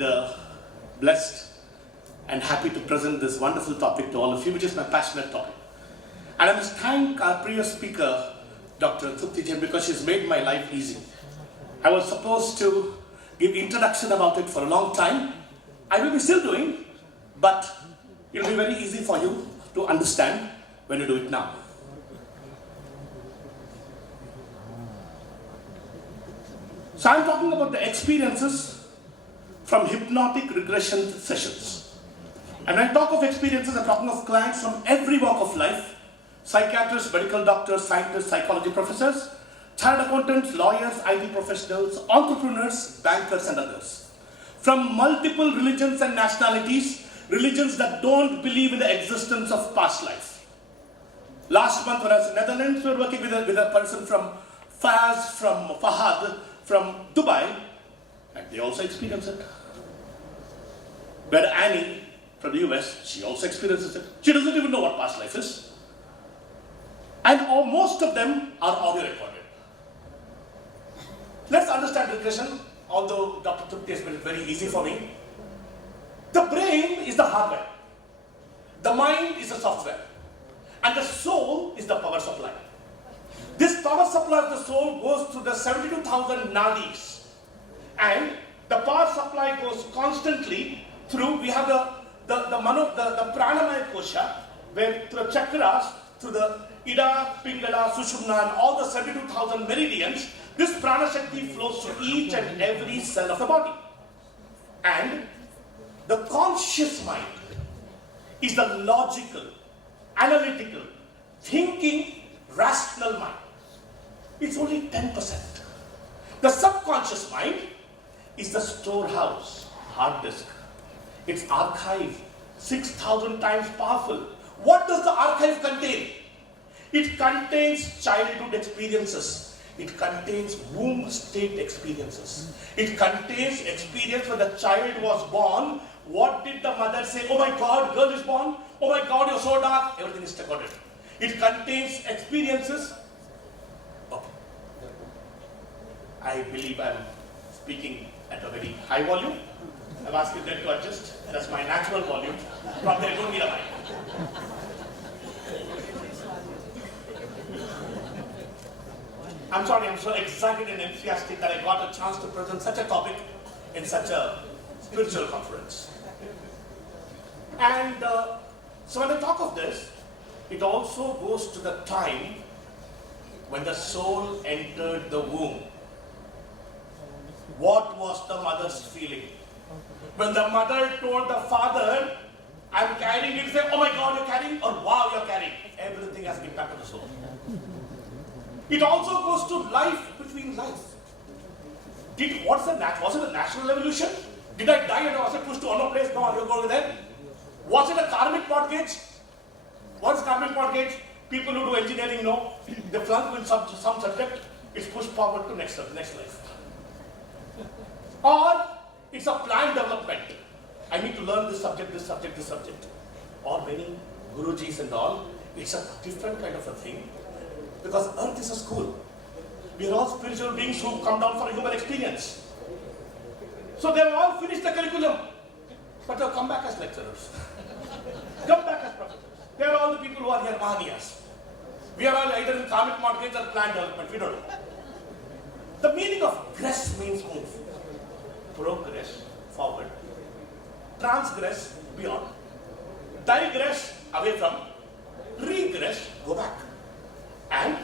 indeed blessed and happy to present this wonderful topic to all of you, which is my passionate topic. And I must thank our previous speaker, Dr. Vijay, because she's made my life easy. I was supposed to give introduction about it for a long time. I will be still doing, but it will be very easy for you to understand when you do it now. So I'm talking about the experiences from hypnotic regression sessions. And when I talk of experiences, I'm talking of clients from every walk of life: psychiatrists, medical doctors, scientists, psychology professors, chartered accountants, lawyers, IT professionals, entrepreneurs, bankers, and others. From multiple religions and nationalities, religions that don't believe in the existence of past life. Last month when I was in the Netherlands, we were working with a person from Fahad, from Dubai, and they also experience it. Where Annie from the US, she also experiences it. She doesn't even know what past life is. And most of them are audio recorded. Let's understand regression, although Dr. Trupti has made it very easy for me. The brain is the hardware. The mind is the software. And the soul is the power supply. This power supply of the soul goes through the 72,000 nadis. And the power supply goes constantly through, we have the pranamaya kosha, where through the chakras, through the Ida, Pingala, Sushumna, and all the 72,000 meridians, this prana shakti flows through each and every cell of the body. And the conscious mind is the logical, analytical, thinking, rational mind. It's only 10%. The subconscious mind is the storehouse, hard disk. Its archive, 6,000 times powerful. What does the archive contain? It contains childhood experiences. It contains womb state experiences. It contains experience when the child was born. What did the mother say? Oh my God, girl is born. Oh my God, you're so dark. Everything is recorded. It contains experiences. Okay. I believe I'm speaking at a very high volume. I've asked you to adjust. That's my natural volume. Probably I don't need a mic. I'm sorry, I'm so excited and enthusiastic that I got a chance to present such a topic in such a spiritual conference. And so when I talk of this, it also goes to the time when the soul entered the womb. What was the mother's feeling? When the mother told the father, I'm carrying it, he said, oh my God, you're carrying, or wow, you're carrying. Everything has been back to the soul. It also goes to life between life. Was it a natural evolution? Did I die and was I pushed to another place? No, you're going there. Was it a karmic mortgage? What is karmic mortgage? People who do engineering know. They flunk in some subject, it's pushed forward to next life. Or it's a planned development. I need to learn this subject. Or many gurujis and all, it's a different kind of a thing. Because earth is a school. We are all spiritual beings who come down for a human experience. So they have all finished the curriculum, but they'll come back as lecturers. Come back as professors. They are all the people who are here, Mahaniyas. We are all either in karmic mortgage or planned development. We don't know. The meaning of gress means move. Progress, forward. Transgress, beyond. Digress, away from. Regress, go back. And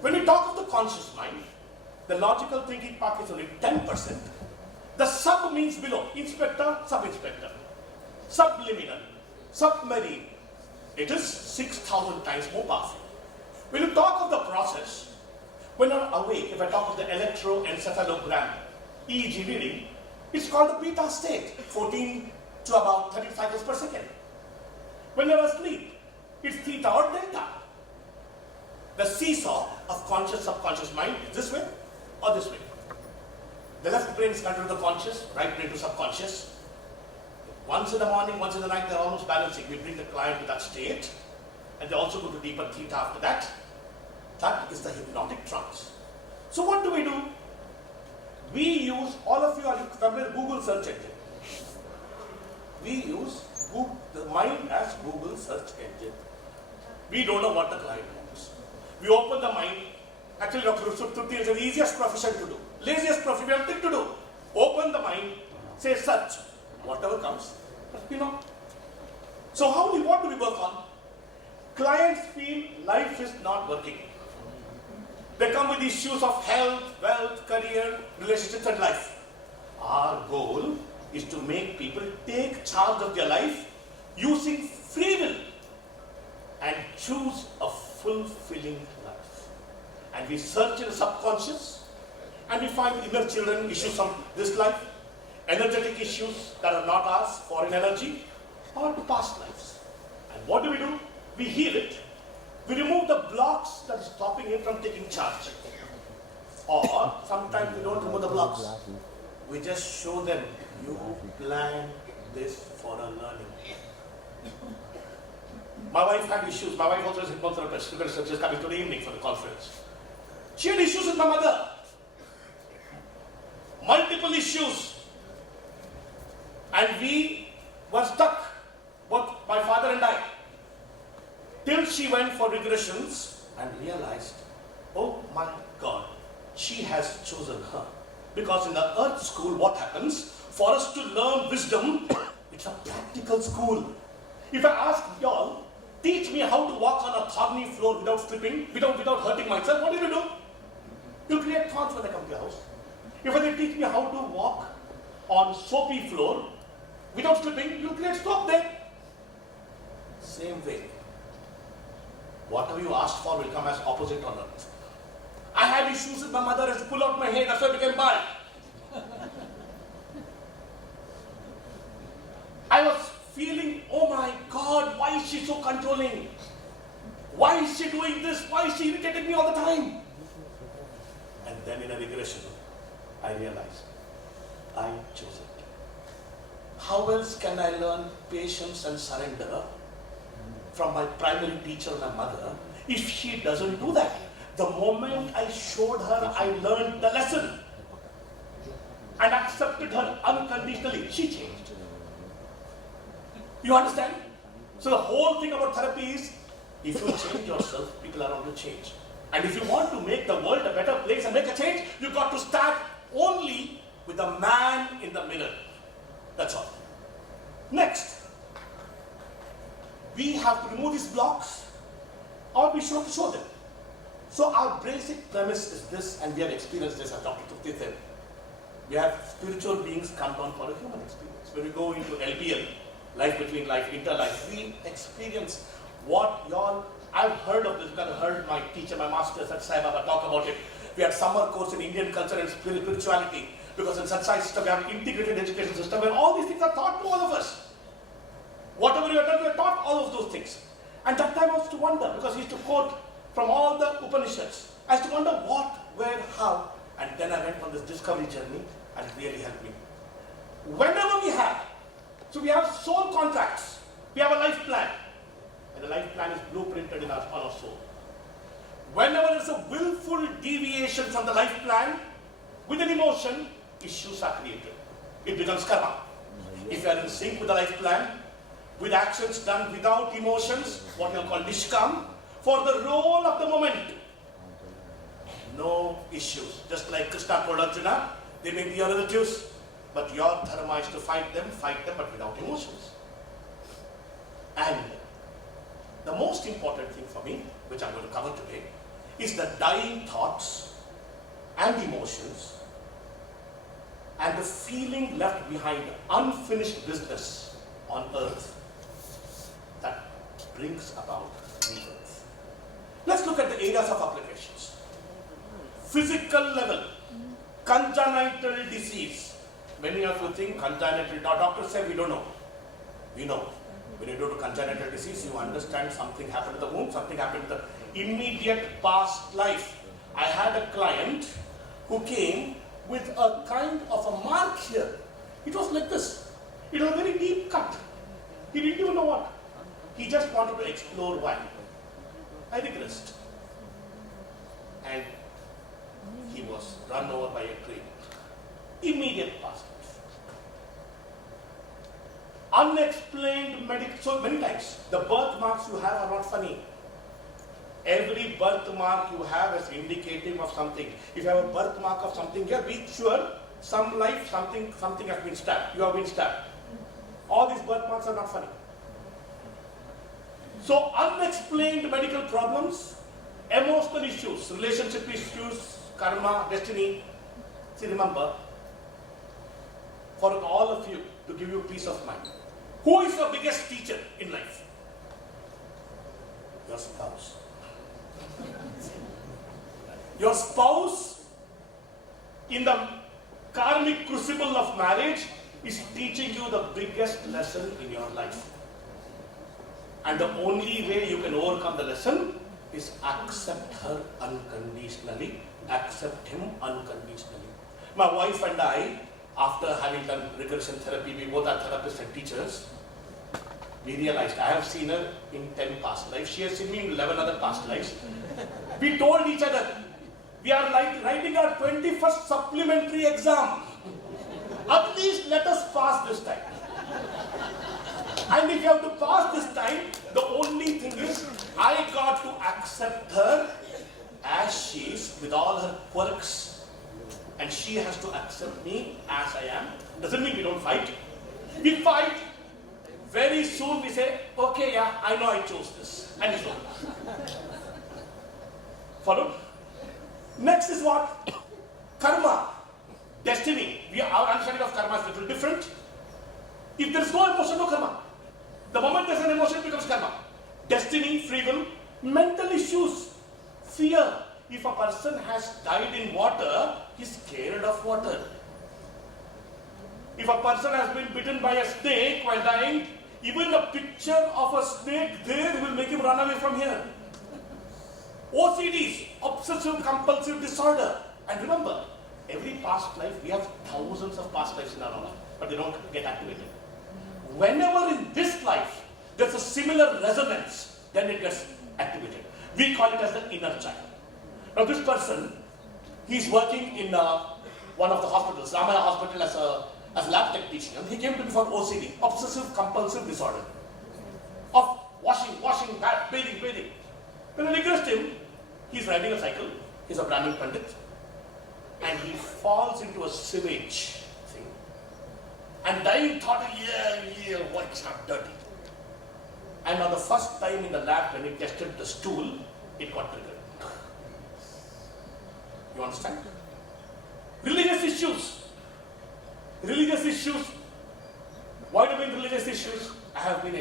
when we talk of the conscious mind, the logical thinking part is only 10%. The sub means below. Inspector, sub-inspector. Subliminal, submarine. It is 6,000 times more powerful. When you talk of the process, when you're awake, if I talk of the electroencephalogram, EEG reading, it's called the beta state, 14 to about 30 cycles per second. When you're asleep, it's theta or delta. The seesaw of conscious, subconscious mind is this way or this way. The left brain is controlled to the conscious, right brain to subconscious. Once in the morning, once in the night, they're almost balancing. We bring the client to that state, and they also go to deeper theta after that. That is the hypnotic trance. So what do? We use all of you are familiar with Google search engine. We use the mind as Google search engine. We don't know what the client wants. We open the mind. Actually, Dr. Tutti is the easiest profession to do. Laziest profession, we have nothing to do. Open the mind, say search. Whatever comes, So what do we work on? Clients feel life is not working. They come with issues of health, wealth, career, relationships and life. Our goal is to make people take charge of their life using free will and choose a fulfilling life. And we search in the subconscious and we find inner children issues of this life, energetic issues that are not ours, foreign energy, or to past lives. And what do? We heal it. We remove the blocks that are stopping it from taking charge. Or sometimes we don't remove the blocks. We just show them, you plan this for a learning. My wife had issues. My wife also is a hypnotherapist. She's coming to the evening for the conference. She had issues with my mother. Multiple issues. And we were stuck, both my father and I. Till she went for regressions and realized, oh my God, she has chosen her. Because in the earth school, what happens? For us to learn wisdom, it's a practical school. If I ask y'all, teach me how to walk on a thorny floor without slipping, without hurting myself, what do? You create thorns when I come to your house. If they teach me how to walk on soapy floor without slipping, you create soap there. Same way. Whatever you asked for will come as opposite on earth. I had issues with my mother, I had to pull out my hair, that's why I became bald. I was feeling, oh my God, why is she so controlling? Why is she doing this? Why is she irritating me all the time? And then in a regression, I realized, I chose it. How else can I learn patience and surrender from my primary teacher, my mother, if she doesn't do that? The moment I showed her, I learned the lesson and accepted her unconditionally. She changed. You understand? So the whole thing about therapy is, if you change yourself, people around you change. And if you want to make the world a better place and make a change, you've got to start only with the man in the mirror. That's all. Next, we have to remove these blocks or we should show them. So our basic premise is this, and we have experienced this as Dr. Tutti said. We have spiritual beings come down for a human experience. When we go into LBL, life between life, interlife, we experience what y'all, I've heard of this, because I've heard my teacher, my master, Sat Sai Baba talk about it. We had summer course in Indian culture and spirituality, because in Sat Sai system we have an integrated education system where all these things are taught to all of us. Whatever we have done, we are taught all of those things. And that time I was to wonder, because he used to quote from all the Upanishads. I used to wonder what, where, how. And then I went on this discovery journey and it really helped me. Whenever we have, so we have soul contracts, we have a life plan. And the life plan is blueprinted on our soul. Whenever there is a willful deviation from the life plan, with an emotion, issues are created. It becomes karma. If you are in sync with the life plan, with actions done without emotions, what you call nishkam, for the role of the moment, no issues. Just like Krishna told Arjuna, they may be your relatives, but your dharma is to fight them, but without emotions. And the most important thing for me, which I'm going to cover today, is the dying thoughts and emotions and the feeling left behind, unfinished business on earth that brings about rebirth. Let's look at the areas of applications. Physical level, congenital disease. Many of you think congenital, doctors say we don't know. We know. When you go to congenital disease, you understand something happened to the womb, something happened to the immediate past life. I had a client who came with a kind of a mark here. It was like this. It was a very deep cut. He didn't even know what. He just wanted to explore why. I regressed. And he was run over by a train. Immediate past life. Unexplained medical, so many times, the birthmarks you have are not funny. Every birthmark you have is indicative of something. If you have a birthmark of something here, be sure some life, something has been stabbed. You have been stabbed. All these birthmarks are not funny. So unexplained medical problems, emotional issues, relationship issues, karma, destiny. See, remember, for all of you, to give you peace of mind, who is your biggest teacher in life? Your spouse. Your spouse in the karmic crucible of marriage is teaching you the biggest lesson in your life. And the only way you can overcome the lesson is accept her unconditionally, accept him unconditionally. My wife and I, after having done regression therapy, we both are therapists and teachers, we realized I have seen her in 10 past lives, she has seen me in 11 other past lives. We told each other, we are like writing our 21st supplementary exam. At least let us pass this time. And if you have to pass this time, the only thing is, I got to accept her as she is with all her quirks. And she has to accept me as I am. Doesn't mean we don't fight. We fight. Very soon we say, okay, yeah, I know I chose this. And it's over. Followed? Next is what? Karma. Destiny. Our understanding of karma is a little different. If there is no emotion, no karma. The moment there is an emotion, it becomes karma. Destiny, free will, mental issues, fear. If a person has died in water, he is scared of water. If a person has been bitten by a snake while dying, even a picture of a snake there will make him run away from here. OCDs, obsessive compulsive disorder. And remember, every past life, we have thousands of past lives in our life, but they don't get activated. Whenever in this life, there's a similar resonance, then it gets activated. We call it as the inner child. Now this person, he's working in one of the hospitals, Ramaya Hospital as a lab technician. He came to me for OCD, obsessive compulsive disorder, of washing, bathing. When I regressed him, he's riding a cycle, he's a Brahmin Pandit, and he falls into a sewage thing. And dying thought, yeah, what's not dirty. And on the first time in the lab, when he tested the stool, it got triggered. You understand? Religious issues. Why do I mean religious issues? I have been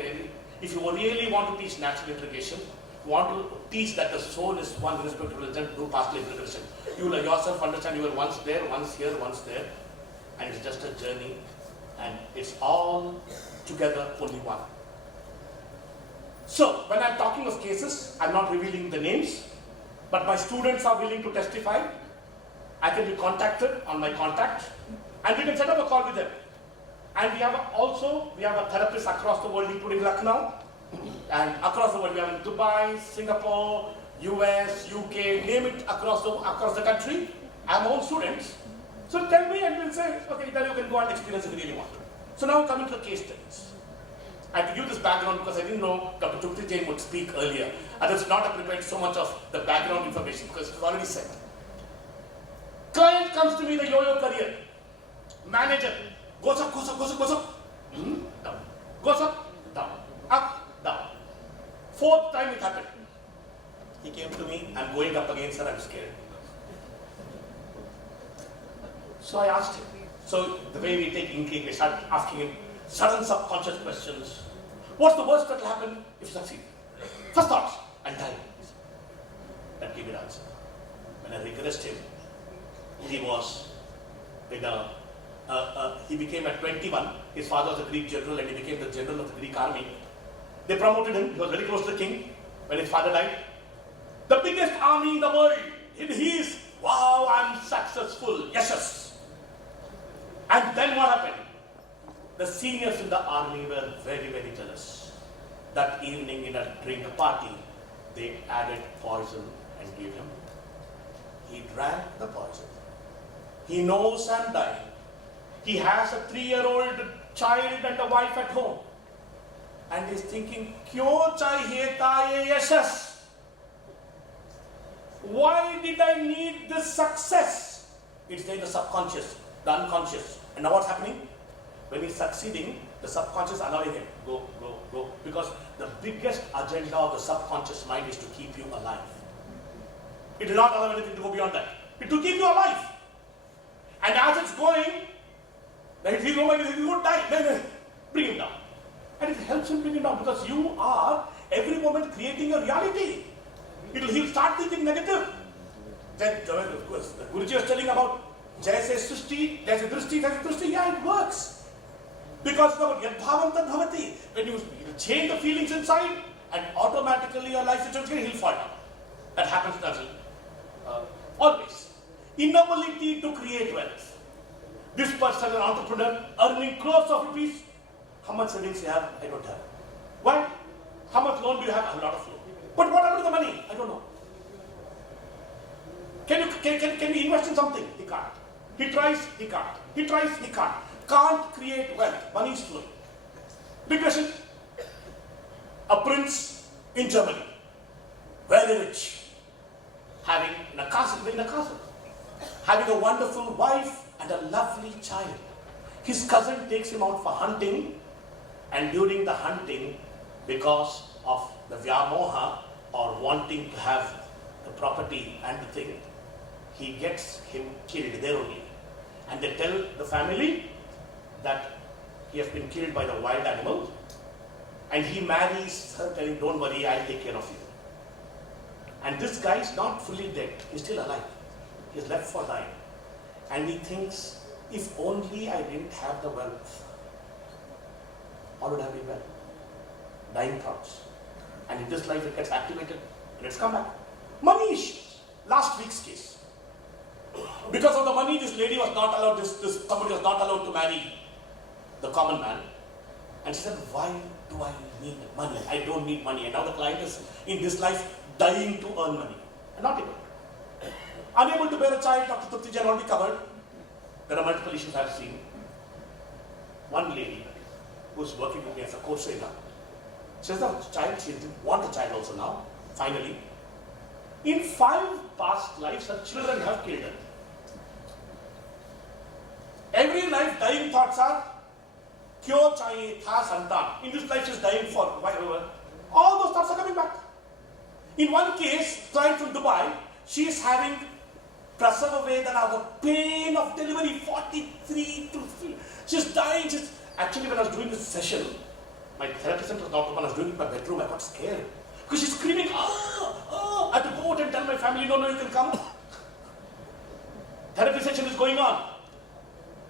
if you really want to teach natural integration, want to teach that the soul is one with respect to religion, do past life regression. You will yourself understand you were once there, once here, once there, and it's just a journey, and it's all together only one. So, when I'm talking of cases, I'm not revealing the names, but my students are willing to testify. I can be contacted on my contact, and we can set up a call with them. And we have a therapist across the world, including Lucknow, and across the world. We have in Dubai, Singapore, US, UK, name it across the country. I'm own students. So tell me, and we'll say, okay, then you can go and experience if you really want to. So now coming to the case studies. I have to give this background because I didn't know Dr. Trupti Jain would speak earlier. I was not prepared so much of the background information because it was already said. Client comes to me in a yo-yo career. Manager goes up. Down. Goes up, down. Fourth time it happened. He came to me, I'm going up again, sir, I'm scared. So I asked him. So the way we take intake, we start asking him sudden subconscious questions. What's the worst that will happen if you succeed? First thoughts, I'll die. That gave me the answer. When I regressed him, he was in he became at 21, his father was a Greek general and he became the general of the Greek army. They promoted him, he was very close to the king when his father died. The biggest army in the world, in his, wow, I'm successful, yes. And then what happened? The seniors in the army were very, very jealous. That evening in a drink party, they added poison and gave him. He drank the poison. He knows I'm dying. He has a 3-year-old child and a wife at home. And he's thinking, "Kyo chahiye tha ye yashas? Why did I need this success?" It's there in the subconscious, the unconscious. And now what's happening? When he's succeeding, the subconscious allowing him, go, go, go. Because the biggest agenda of the subconscious mind is to keep you alive. It will not allow anything to go beyond that. It will keep you alive. And as it's going, then if he won't die, then bring him down. And it helps him bring him down because you are every moment creating a reality. He'll start thinking negative. Then the Guruji was telling about Jaise Srishti, Jaise Drishti, Jaise Drishti. Yeah, it works. Because Yadbhavam Tad Bhavati. When you change the feelings inside, and automatically your life situation, he'll fall down. That happens naturally. Always. Inability to create wealth. This person, an entrepreneur, earning crores of rupees. How much savings you have? I don't have. Why? How much loan do you have? A lot of loan. But what happened to the money? I don't know. Can you invest in something? He can't. He tries, he can't. He tries, he can't. Can't create wealth. Money is flowing. Regression. A prince in Germany, very rich, having in a castle, having a wonderful wife and a lovely child. His cousin takes him out for hunting, and during the hunting, because of the Vyamoha or wanting to have the property and the thing, he gets him killed there only. And they tell the family that he has been killed by the wild animal, and he marries her telling, "Don't worry, I'll take care of you." And this guy is not fully dead, he's still alive. He's left for dying. And he thinks, if only I didn't have the wealth, all would have been well. Dying thoughts. And in this life it gets activated. Let's come back. Money issues. Last week's case. Because of the money, this lady was not allowed, somebody was not allowed to marry the common man. And she said, "Why do I need money? I don't need money." And now the client is in this life dying to earn money. And not able. Unable to bear a child, Dr. Trupti already covered. There are multiple issues I've seen. One lady who's working with me as a coach trainer, she has a child, she didn't want a child also now, finally. In 5 past lives, her children have killed her. Every life, dying thoughts are, "Kyo chahiye tha santan." In this life, she's dying for whatever. All those thoughts are coming back. In one case, client from Dubai, she is having prasava vedana, the pain of delivery, 43 to 50. She's dying. Actually, when I was doing this session, my therapy center was not open. I was doing it in my bedroom. I got scared because she's screaming, "Ah!" I had to go out and tell my family, "No, you can come." Therapy session is going on.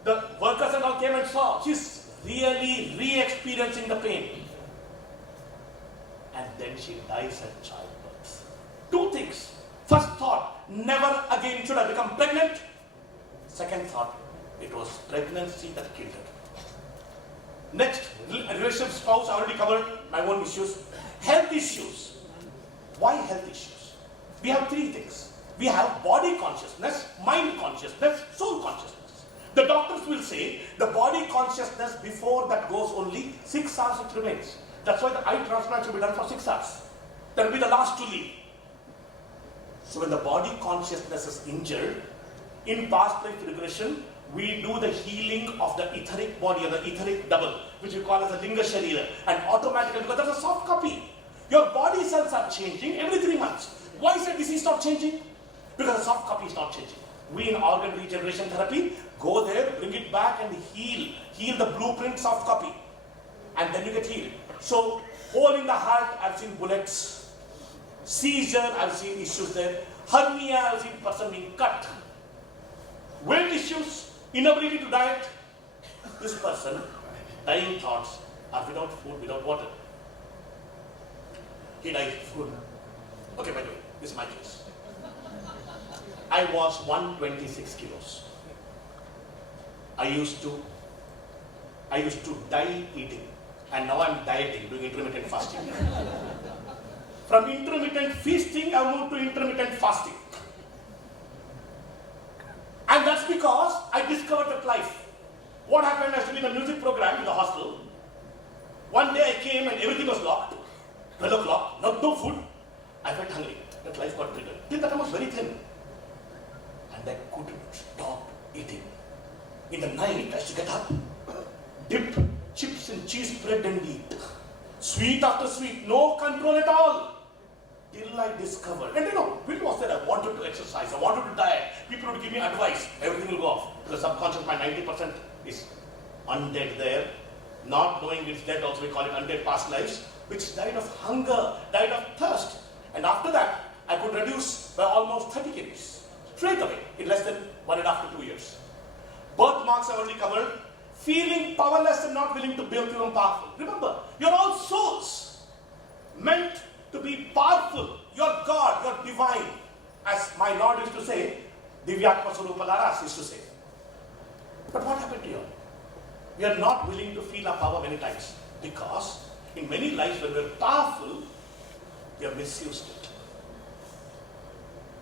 The workers and all came and saw. She's really re-experiencing the pain. And then she dies at childbirth. 2 things. First thought, never again should I become pregnant. Second thought, it was pregnancy that killed her. Next, relationship, spouse, I already covered my own issues. Health issues. Why health issues? We have 3 things. We have body consciousness, mind consciousness, soul consciousness. The doctors will say the body consciousness, before that goes only 6 hours it remains. That's why the eye transplant should be done for 6 hours. That will be the last to leave. So when the body consciousness is injured, in past life regression, we do the healing of the etheric body or the etheric double, which we call as a Linga Sharira, and automatically, because that's a soft copy. Your body cells are changing every 3 months. Why is the disease not changing? Because the soft copy is not changing. We in organ regeneration therapy go there, bring it back and heal the blueprint soft copy. And then you get healed. So, hole in the heart, I've seen bullets. Seizure, I've seen issues there. Hernia, I've seen person being cut. Weight issues, inability to diet. This person, dying thoughts, are without food, without water. He died of food. Okay, by the way, this is my case. I was 126 kilos. I used to die eating, and now I'm dieting, doing intermittent fasting. From intermittent feasting, I moved to intermittent fasting. And that's because I discovered that life. What happened has to be in the music program in the hostel. One day I came and everything was locked. 12 o'clock, no food. I felt hungry. That life got triggered. Till that I was very thin. And I couldn't stop eating. In the night, I used to get up, dip chips in cheese bread and eat. Sweet after sweet, no control at all. Till I discovered, and Will was there, I wanted to exercise, I wanted to diet. People would give me advice, everything will go off. Because subconscious mind, 90% is undead there. Not knowing it's dead, also we call it undead past lives, which died of hunger, died of thirst. And after that, I could reduce by almost 30 kgs. Straight away, in less than 1.5 to 2 years. Birthmarks I already covered. Feeling powerless and not willing to become powerful. Remember, you're all souls meant to be powerful. You're God, you're divine. As my Lord used to say, Divyatma Sarupalaras used to say. But what happened to you? We are not willing to feel our power many times. Because in many lives when we're powerful, we have misused it.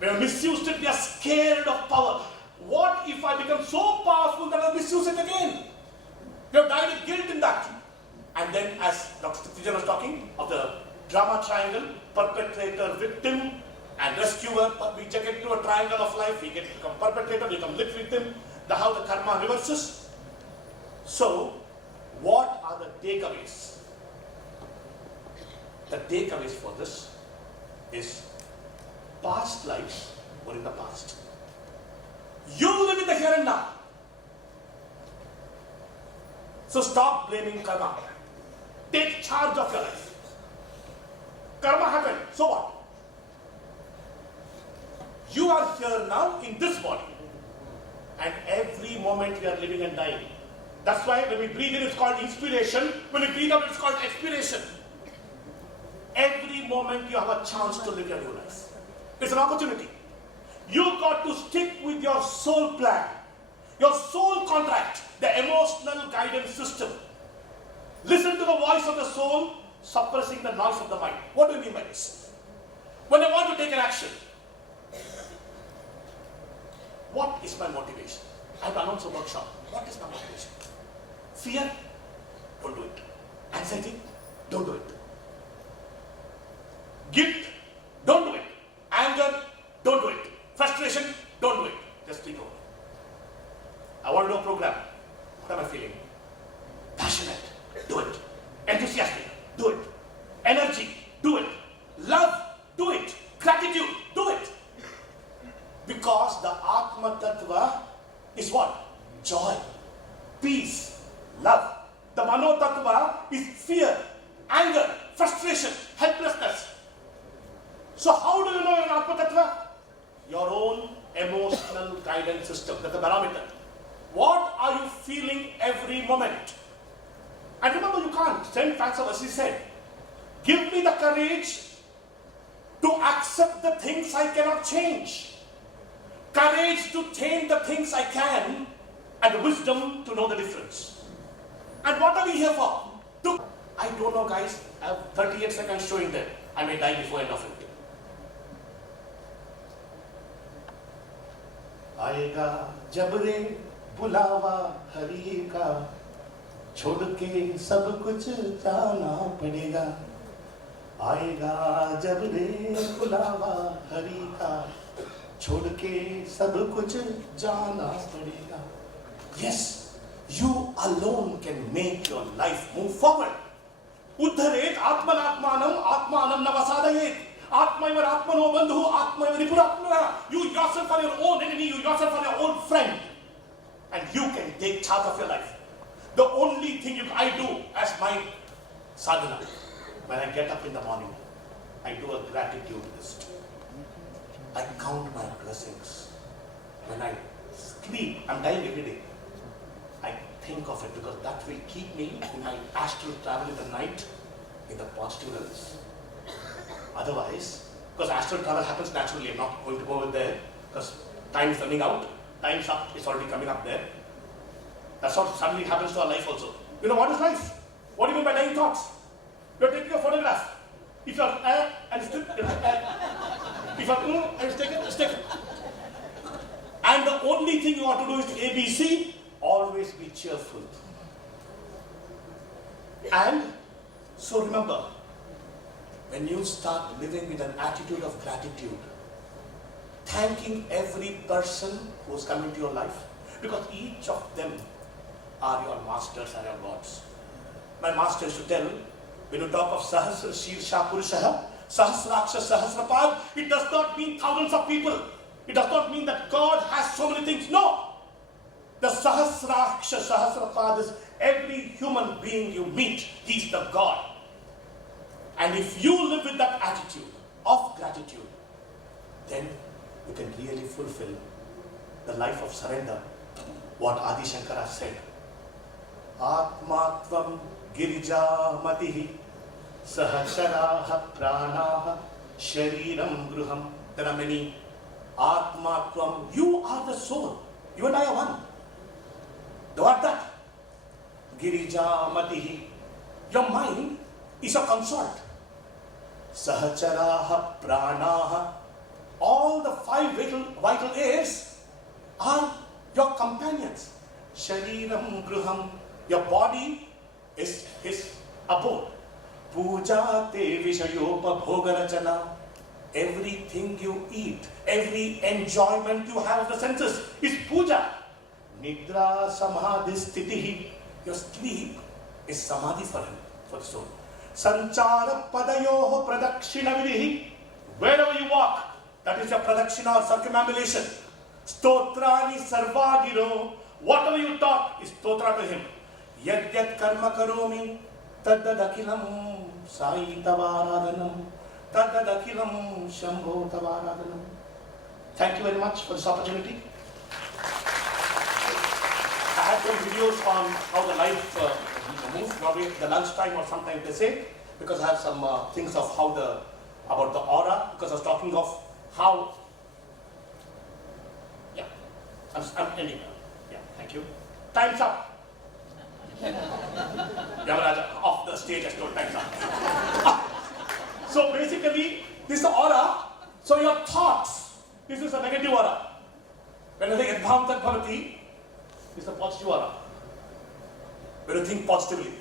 We have misused it, we are scared of power. What if I become so powerful that I'll misuse it again? You have died with guilt in that. And then as Dr. Vijay was talking of the drama triangle, perpetrator, victim and rescuer, we get into a triangle of life, we become perpetrator, we become victim, how the karma reverses. So, what are the takeaways? The takeaways for this is past lives were in the past. You live in the here and now. So stop blaming karma. Take charge of your life. Karma happened, so what? You are here now in this body. And every moment we are living and dying. That's why when we breathe in, it's called inspiration. When we breathe out, it's called expiration. Every moment you have a chance to live your new life. It's an opportunity. You got to stick with your soul plan, your soul contract, the emotional guidance system. Listen to the voice of the soul, suppressing the noise of the mind. What do you mean by this? When I want to take an action, what is my motivation? I've announced a workshop. What is my motivation? Fear? Don't do it. Anxiety? Don't do it. Guilt? Don't do it. Anger? Don't do it. Frustration? Don't do it. Just think over. I want to do a program. What am I feeling? Passionate? Do it. Enthusiastic? Do it. Energy? Do it. Love? Do it. Gratitude? Do it. Because the Atma Tattva is what? Joy, peace, love. The Mano Tattva is fear, anger, frustration, helplessness. So how do you know your Atma Tattva? Your own emotional guidance system. That's the barometer. What are you feeling every moment? And remember, you can't. Saint Francis of Assisi said, give me the courage to accept the things I cannot change. Courage to change the things I can, and the wisdom to know the difference. And what are we here for? I don't know, guys. I have 38 seconds showing them. I may die before end of it. आएगा जब रे बुलावा हरि का छोड़ के सब कुछ जाना पड़ेगा आएगा जब रे बुलावा हरि का छोड़ के सब कुछ जाना पड़ेगा. Yes, you alone can make your life move forward. उद्धरेत आत्मनात्मानं आत्मानं नवसादयेत. Atmaivar Atmano Bandhu, Atmaivar Ripuratmana. You yourself are your own enemy, you yourself are your own friend. And you can take charge of your life. The only thing I do as my sadhana, when I get up in the morning, I do a gratitude list. I count my blessings. When I sleep, I'm dying every day. I think of it because that will keep me in my astral travel in the night in the positive levels. Otherwise, because astral travel happens naturally, I'm not going to go over there because time is running out, time's up, it's already coming up there. That's what suddenly happens to our life also. You know what is life? What do you mean by dying thoughts? You're taking a photograph. If you're and it's if you're and it's taken, it's taken. And the only thing you want to do is ABC always be cheerful. And so remember, when you start living with an attitude of gratitude, thanking every person who's come into your life, because each of them are your masters and your gods. My master used to tell, when you talk of Sahasra Shirsha Purushaha, Sahasraksha Sahasrapad, it does not mean thousands of people. It does not mean that God has so many things. No! The Sahasraksha Sahasrapad is every human being you meet. He's the God. And if you live with that attitude of gratitude, then you can really fulfill the life of surrender. What Adi Shankara said. Atmatvam girija matihi sahasaraha pranaha shariram gruham. There are many. Atmatvam, you are the soul. You and I are one. What that? Girija matihi. Your mind is a consort. Sahacharaha pranaha. All the five vital airs are your companions. Shariram gruham. Your body is his abode. Puja te vishayopa bhogarachana. Everything you eat, every enjoyment you have of the senses is puja. Nidra samadhi sthitihi. Your sleep is samadhi for him, for the soul. Sanchara padayoho pradakshina vidihi. Wherever you walk, that is your pradakshina or circumambulation. Stotrani sarvagiro. Whatever you talk is stotra to him. Yad yad karma karomi tadadakilam sai tavaradanam tadadakilam shambho tavaradanam. Thank you very much for this opportunity. I had some videos on how the life moves, probably at the lunchtime or sometime they say, because I have some things of how about the aura, because I was talking of how, yeah, I'm ending now. Yeah, thank you. Time's up. Yamaraja off the stage has told time's up. So basically, this is the aura. So your thoughts, this is a negative aura. When I say Advam Tat Bhavati, this is a positive aura. When you think positively.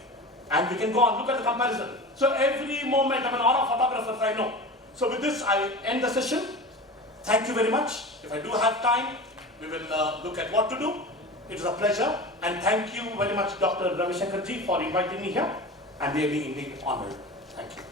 And we can go on, look at the comparison. So every moment, I'm an aura photographer, I know. So with this, I end the session. Thank you very much. If I do have time, we will look at what to do. It was a pleasure. And thank you very much, Dr. Ravi Shankar ji, for inviting me here. I'm really indeed honored. Thank you.